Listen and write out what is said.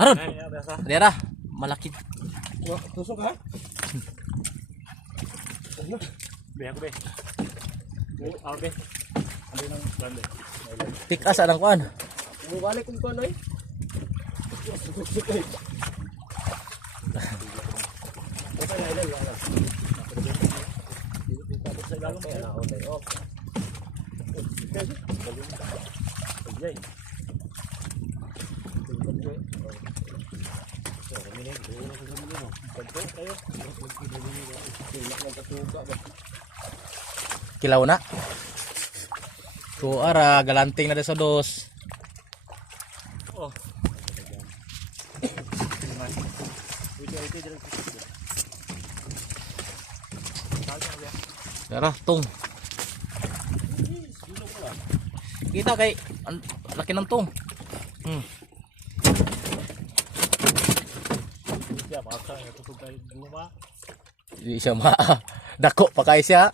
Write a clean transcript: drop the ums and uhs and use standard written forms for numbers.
Aron. Ay, biasa. Dera, malaki. Tusok ha? Be ako be. Ako be. Ano nang bande? Tikas anang kuan. Bumalik kung paano eh. Okay na ilan lang. Tapos sa ilalim Okay na okay. Oh. Ay. Kilaw na. Tuara galanting na sa dos. Oh. Dera, tung. Kita kay laki ng tung. Siya baka tutugay guma. Di siya ma. Dako pa kay siya.